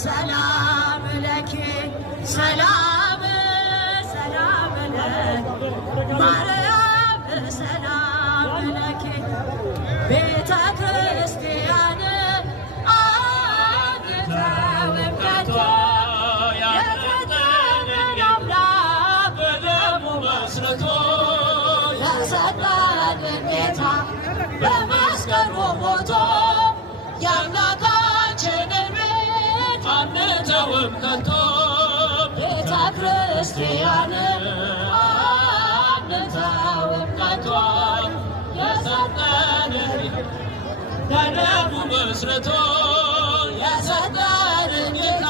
ሰላም ለኪ ሰላም ሰላም ለኪ ማርያም ሰላም ለኪ ቤተ ክርስቲያን አግተውከቶ የሰጠንን አምላክ በደሙ መስርቶ የሰጠንን ጌታ በመስቀሉ ሞቶ የአምላካችንን ቤት አንተውም ከቶ ቤተ ክርስቲያን አንተውም ከቶ የሰጠንን በደሙ መስርቶ የሰጠንን ጌታ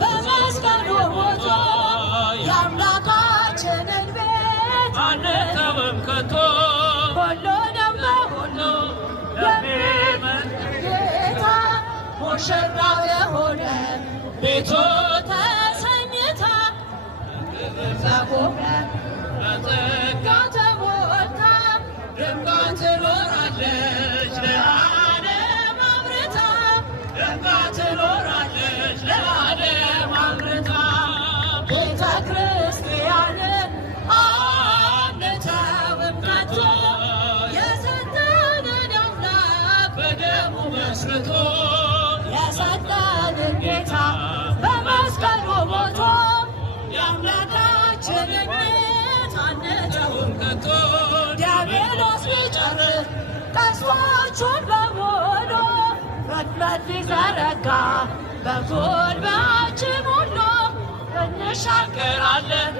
በመስቀሉ ሞቶ የአምላካችንን ቤት አንተውም ከቶ ሁሉንም ለሁሉ የሚመርጥ ጌታ ሙሽራው የሆነ ቤቱ ተሰኝታ በቆመ በጸጋ ተሞልታ ደምቃ ትኖራለች ለዓለም አብርታ ደምቃ ትኖራለች ለዓለም አብርታ ቤተ ክርስቲያንን አንተውም ከቶ የሰጠንን አምላክ በደሙ መስርቶ የሰጠንን ጌታ በመስቀሉ ሞቶ የአምላካችንን ቤት አንተውም ከቶ ዲያብሎስ ቢጨርስ ቀስቶቹን በሙሉ ወጥመድ ቢዘረጋ በጉልበታችን ሁሉ እንሻገራለን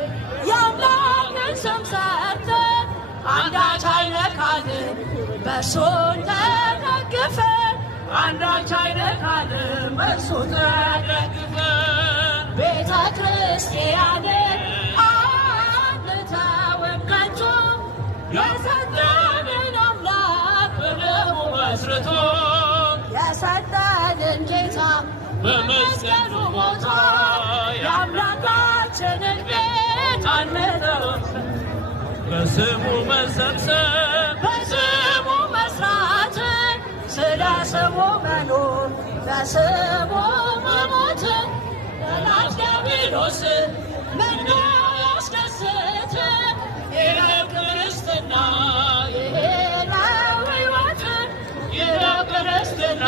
የአምላክን ስም ሰጥተን አንዳች አይነካንም በእርሱ ተደግፈን አንዳች አይነካንም በእርሱ ተደግፈን ቤተ ክርስቲያንን አንተውም ከቶ የሰጠንን አምላክ በደሙ መስርቶ የሰጠንን ጌታ በመስቀሉ ሞቶ የአምላካችንን ቤት አንተውም በስሙ መሰብሰብ በስሙ መስራትን ስለ ስሙ መኖር በስሙ መሞትን ጠላት ዲያብሎስን ምነው ያስደስት ይኸው ክርስትና ይሄ ነው ሕይወት ይኸው ክርስትና